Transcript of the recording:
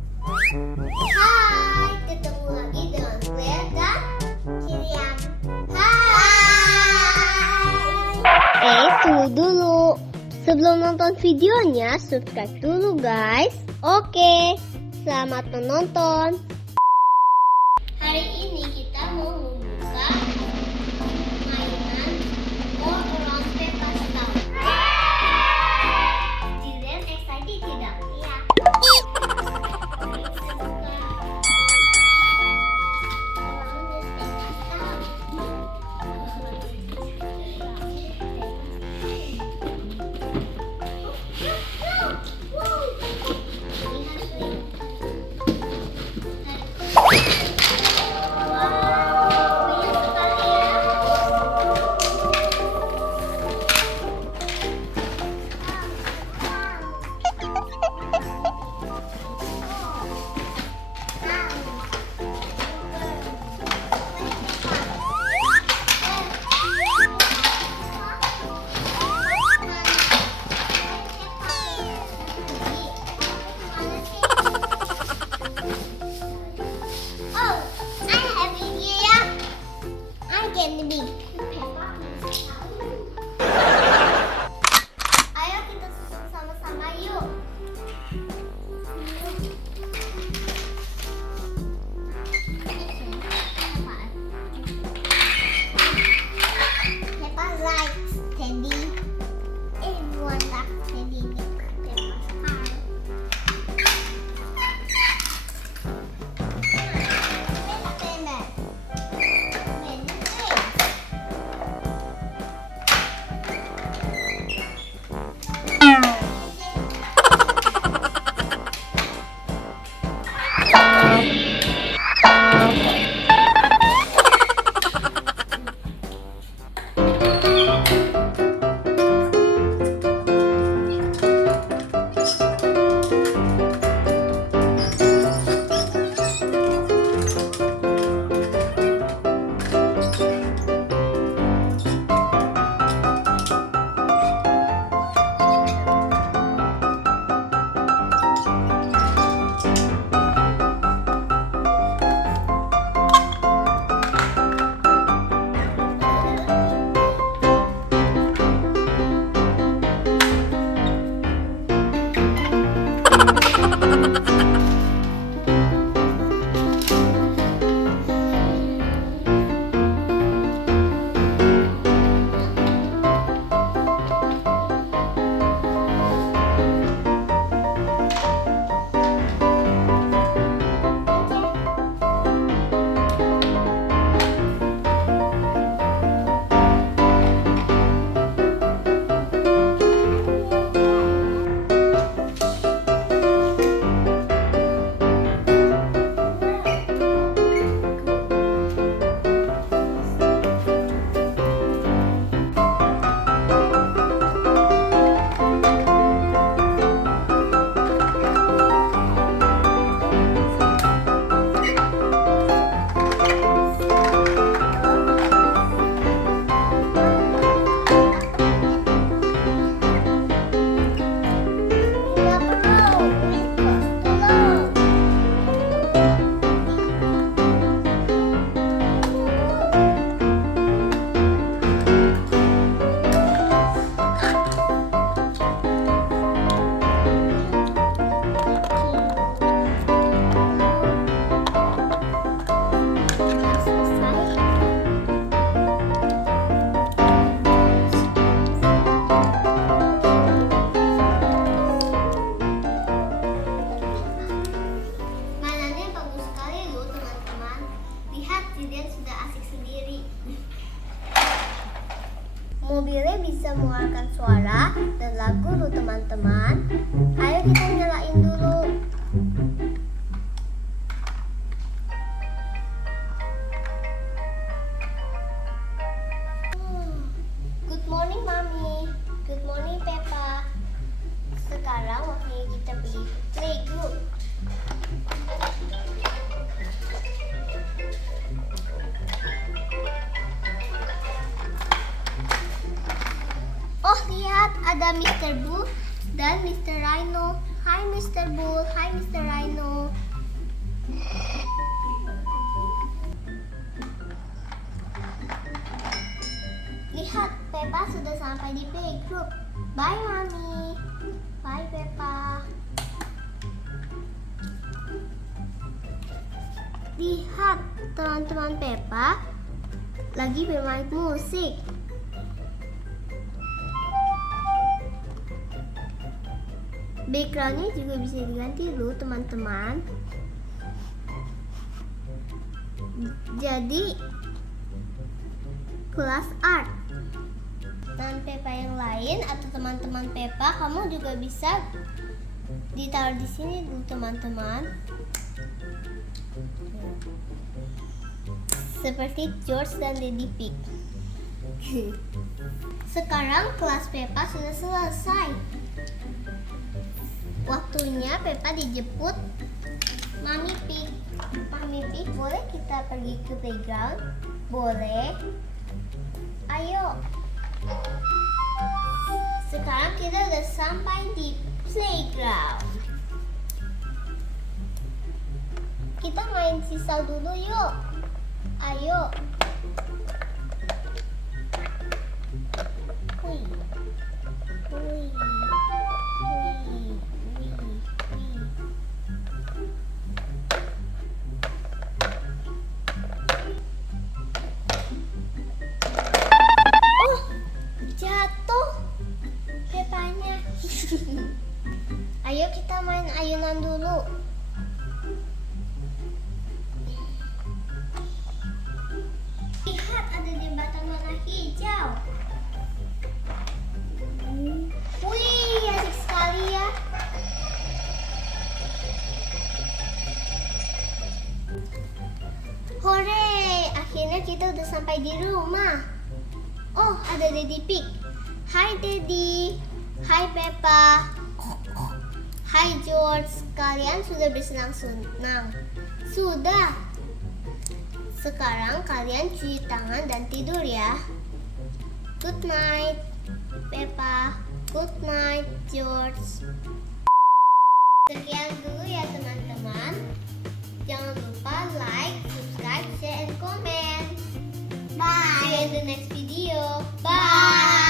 Hai, ketemu lagi dengan Claire dan Kirian. Hai. Tunggu dulu. Sebelum nonton videonya, subscribe dulu guys. Oke, selamat menonton. Hari ini kita mau membuka mainan All Around Peppa Style. Kalian excited tidak? Iya. Ayo kita sama-sama yuk. Peppa likes Teddy. Everyone likes Teddy. Mobilnya bisa mengeluarkan suara dan lagu loh teman-teman. Ayo kita nyalain dulu. Good morning Mami. Good morning Peppa. Sekarang waktunya kita pergi playgroup. Oh lihat, ada Mr. Bull dan Mr. Rhino. Hai Mr. Bull, hai Mr. Rhino. sampai di playgroup. Bye Mami. Bye Peppa. Lihat teman-teman Peppa lagi bermain musik. Backgroundnya juga bisa diganti loh teman-teman. Jadi kelas art. Dan Peppa yang lain atau teman-teman Peppa, kamu juga bisa ditaruh di sini dulu teman-teman. Seperti George dan Lady Pig. Sekarang kelas Peppa sudah selesai. Waktunya Peppa dijemput Mami Pig. Mami Pig, boleh kita pergi ke playground? Boleh. Ayo. Sekarang kita udah sampai di playground. Kita main sisa dulu yuk. Ayo. Hui. Hui. Hui. Jatuh Pepanya. Ayo kita main ayunan dulu. Lihat ada jembatan warna hijau. Wih, asik sekali ya. Hore, akhirnya kita udah sampai di rumah. Oh, ada Daddy Pig. Hai Daddy. Hai Peppa. Hai George. Kalian sudah bersenang-senang? Sudah. Sekarang kalian cuci tangan dan tidur ya. Good night Peppa. Good night George. Sekian dulu ya teman-teman. Jangan lupa like, subscribe, share, and comment. Bye. See you in the next video. Bye.